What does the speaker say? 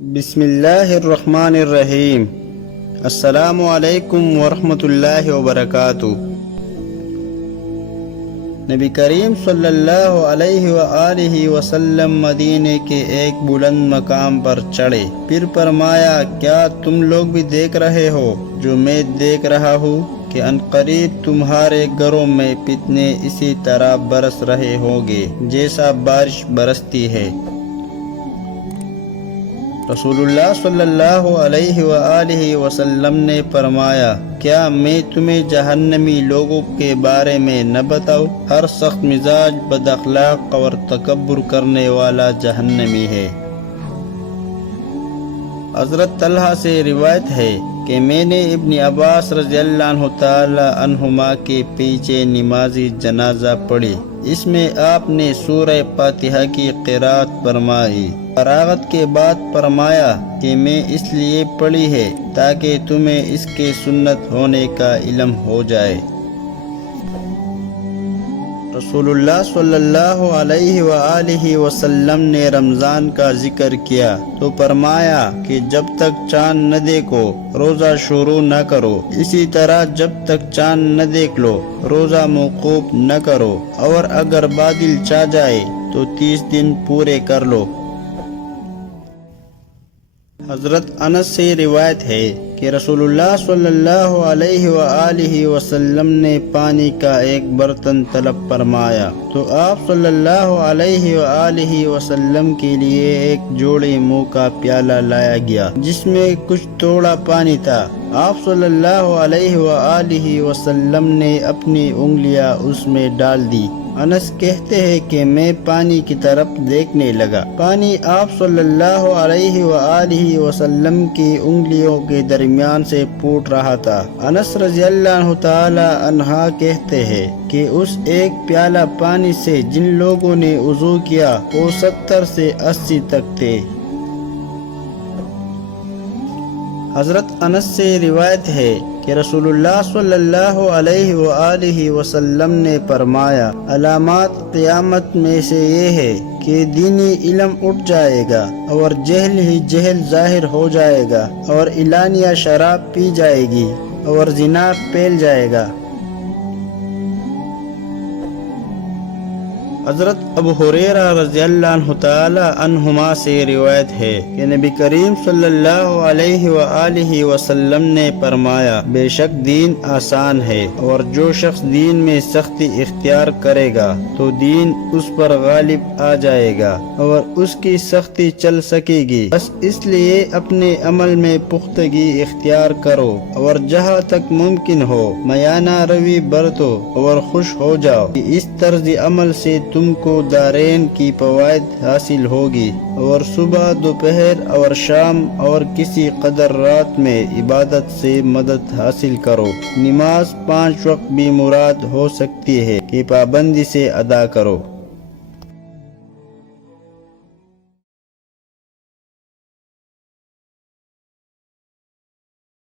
بسم اللہ الرحمن الرحیم۔ السلام علیکم ورحمۃ اللہ وبرکاتہ۔ نبی کریم صلی اللہ علیہ وآلہ وسلم مدینے کے ایک بلند مقام پر چڑھے، پھر فرمایا، کیا تم لوگ بھی دیکھ رہے ہو جو میں دیکھ رہا ہوں کہ عنقریب تمہارے گھروں میں فتنے اسی طرح برس رہے ہوں گے جیسا بارش برستی ہے۔ رسول اللہ صلی اللہ علیہ وآلہ وسلم نے فرمایا، کیا میں تمہیں جہنمی لوگوں کے بارے میں نہ بتاؤں؟ ہر سخت مزاج، بد اخلاق اور تکبر کرنے والا جہنمی ہے۔ حضرت طلحہ سے روایت ہے کہ میں نے ابن عباس رضی اللہ عنہ تعالی عنہما کے پیچھے نمازی جنازہ پڑھی۔ اس میں آپ نے سورہ فاتحہ کی قرات فرمائی۔ فراغت کے بعد فرمایا کہ میں اس لیے پڑھی ہے تاکہ تمہیں اس کے سنت ہونے کا علم ہو جائے۔ رسول اللہ صلی اللہ علیہ وآلہ وسلم نے رمضان کا ذکر کیا تو فرمایا کہ جب تک چاند نہ دیکھو روزہ شروع نہ کرو، اسی طرح جب تک چاند نہ دیکھ لو روزہ موقوف نہ کرو، اور اگر بادل چھا جائے تو 30 دن پورے کر لو۔ حضرت انس سے روایت ہے کہ رسول اللہ صلی اللہ علیہ وآلہ وسلم نے پانی کا ایک برتن طلب فرمایا تو آپ صلی اللہ علیہ وآلہ وسلم کے لیے ایک جوڑے منہ کا پیالہ لایا گیا جس میں کچھ تھوڑا پانی تھا۔ آپ صلی اللہ علیہ وآلہ وسلم نے اپنی انگلیاں اس میں ڈال دی۔ انس کہتے ہیں کہ میں پانی کی طرف دیکھنے لگا، پانی آپ صلی اللہ علیہ وآلہ وسلم کی انگلیوں کے درمیان سے پھوٹ رہا تھا۔ انس رضی اللہ عنہ تعالی عنہ کہتے ہیں کہ اس ایک پیالہ پانی سے جن لوگوں نے وضو کیا وہ 70 سے 80 تک تھے۔ حضرت انس سے روایت ہے کہ رسول اللہ صلی اللہ علیہ وآلہ وسلم نے فرمایا، علامات قیامت میں سے یہ ہے کہ دینی علم اٹھ جائے گا اور جہل ہی جہل ظاہر ہو جائے گا، اور اعلانیہ شراب پی جائے گی اور زنا پھیل جائے گا۔ حضرت ابو ہریرہ رضی اللہ عنہ تعالی عنہما سے روایت ہے کہ نبی کریم صلی اللہ علیہ وآلہ وسلم نے فرمایا، بے شک دین آسان ہے، اور جو شخص دین میں سختی اختیار کرے گا تو دین اس پر غالب آ جائے گا اور اس کی سختی چل سکے گی۔ بس اس لیے اپنے عمل میں پختگی اختیار کرو اور جہاں تک ممکن ہو میانہ روی برتو اور خوش ہو جاؤ کہ اس طرز عمل سے تم کو دارین کی فوائد حاصل ہوگی، اور صبح، دوپہر اور شام اور کسی قدر رات میں عبادت سے مدد حاصل کرو۔ نماز 5 وقت بھی مراد ہو سکتی ہے کہ پابندی سے ادا کرو۔